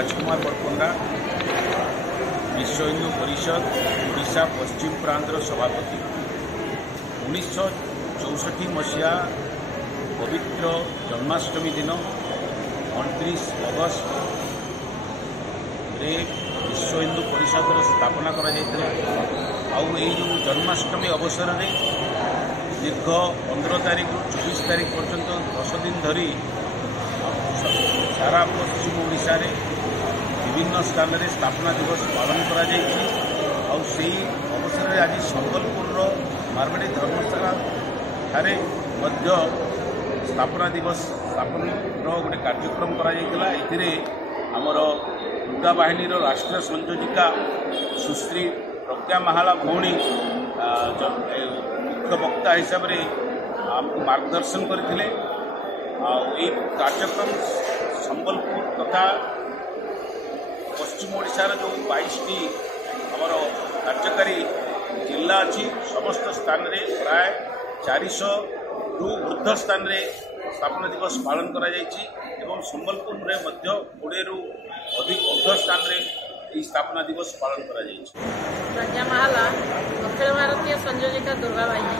राजकुमार बरपंडा विश्व हिंदू परिषद ओडिशा पश्चिम प्रांतर सभापति 1964 मसीहा पवित्र जन्माष्टमी दिन 29 अगस्त रे विश्व हिंदू परिषद स्थापना करा जन्माष्टमी अवसर में दीर्घ 15 तारीख 24 तारीख पर्यंत 10 दिन धरी सारा पश्चिम ओडिशा रे विभिन्न स्थान में स्थापना दिवस पालन करा अवसर में आज संबलपुर मारवाड़ी धर्मशाला ठारे मध्य स्थापना दिवस स्थापन गोटे कार्यक्रम करा आमर दुर्गा बाहिनी राष्ट्रीय संयोजिका सुश्री प्रज्ञा महाला भौणी मुख्य वक्ता हिसाब से आमको मार्गदर्शन करते कार्यक्रम संबलपुर तथा पश्चिम ओडिशार जो 22टी आमर कार्यकारी जिला अच्छी समस्त स्थान रे प्राय 400 रु ऊर्ध्व स्थान रे स्थापना दिवस पालन करा जायछि एवं संबलपुर में 20 रु अधिक ऊर्ध्व स्थान रे स्थापना दिवस पालन करा जायछि। प्रज्ञा महाला अखिल भारतीय संयोजिका दुर्गा बाहिनी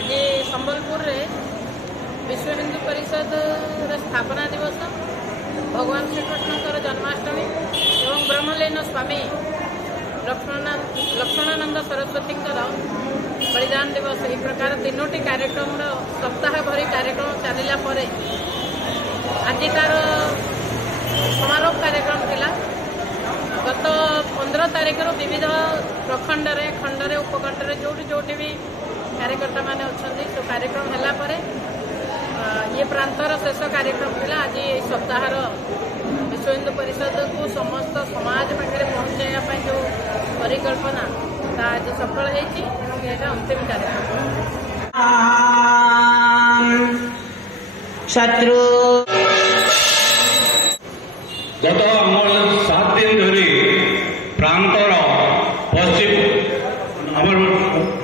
आज संबलपुर रे विश्व हिंदू परिषद स्थापना दिवस भगवान श्रीकृष्ण जन्माष्टमी एवं ब्रह्मलीन स्वामी लक्ष्मणानंद सरस्वती बलिदान दिवस यह प्रकार 3टी कार्यक्रम सप्ताह भरी कार्यक्रम चलला आजिकार समारोह कार्यक्रम थिला गत 15 तारीख विविध प्रखंड खंड उपखंड जोटी भी कार्यकर्ता माने अच्छे तो कार्यक्रम है ये प्रांतर शेष कार्यक्रम थिला आज सप्ताहर विश्व हिंदू परिषद को समस्त समाज पाखे पहुँचाइबा जो परिकल्पना आज सफल होती अंतिम कार्यक्रम शत्रु गत 7 दिन धरी प्रांतर पश्चिम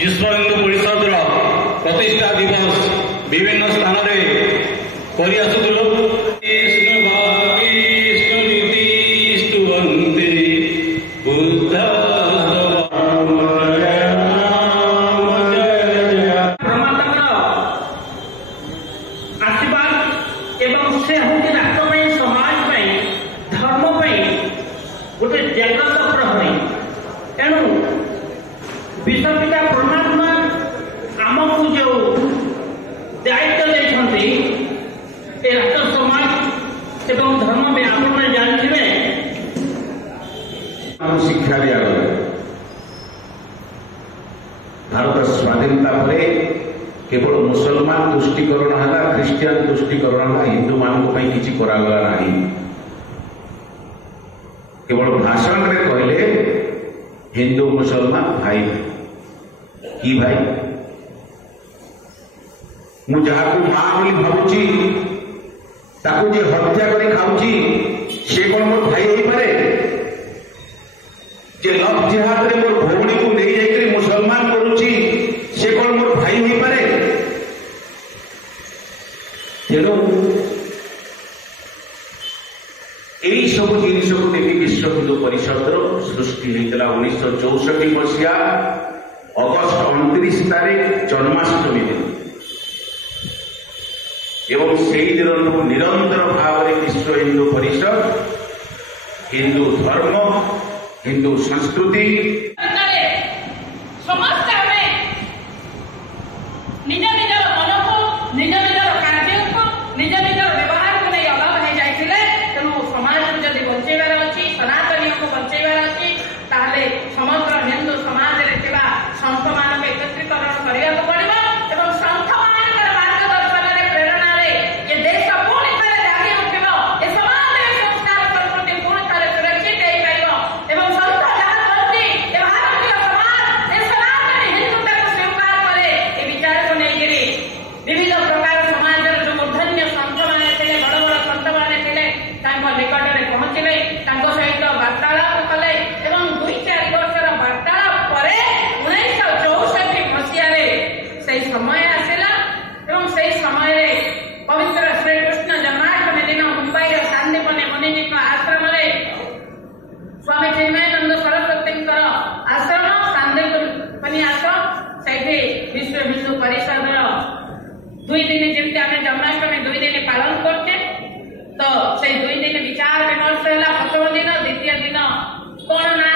विश्व हिंदू परिषद प्रतिष्ठा दिवस विभिन्न स्थान गोटे जागृत प्रहरी तेणु विश्वपिता परमात्मा आमको जो दायित्व देते राष्ट्र समाज एवं धर्म में आपने जानते शिक्षा दिया भारत स्वाधीनता पर केवल मुसलमान तुष्टिकरण है ख्रिस्टियान तुष्टिकरण है हिंदू मान किसी करागला नहीं केवल भाषण में कहले हिंदू मुसलमान भाई की भाई मु जहाँ माँ बोली भावुची ताकू जे हत्या कर खाऊची से कौन मोर भाई हो पारे जे लव जिहाद रे मोर भौणी को नहीं जाकर मुसलमान करुची से कौन मोर भाई हो पारे तेणु यही सब जिनिस को देखिए विश्व हिंदू परिषद सृष्टि होता 1964 मसीहा अगस्त 29 तारीख जन्माष्टमी दिन एवं से दिन निरंतर भाव में विश्व हिंदू परिषद हिंदू धर्म हिंदू संस्कृति समग्र हिंदू समाज संत मान एकत्रीकरण करने को पड़ो और संत मान मार्गदर्शन प्रेरणा ये देश पुणी थे जागी उठब ए समाज संस्कार संस्कृति पुणी थे सुरक्षित हो संत जहाँ कहती भारतीय समाज ए सनातन हिंदुता को स्वीकार करे ये विचार को लेकर विविध प्रकार समाज जो मूर्धन्य संत मैंने थे बड़ बड़ संत मैंने थे निकट में पहुंचले सहित वार्तालाप कले और 2-4 वर्षर वार्तालाप पर 1964 मसीह से समय आसला और से समय पवित्र श्रीकृष्ण जन्माष्टमी दिन मुंबई शांतिपनी मुनि आश्रम आम जन्माष्टमी 2 दिन पालन करते तो से 2 दिन विचार विमर्श है प्रथम दिन द्वितीय दिन कौन ना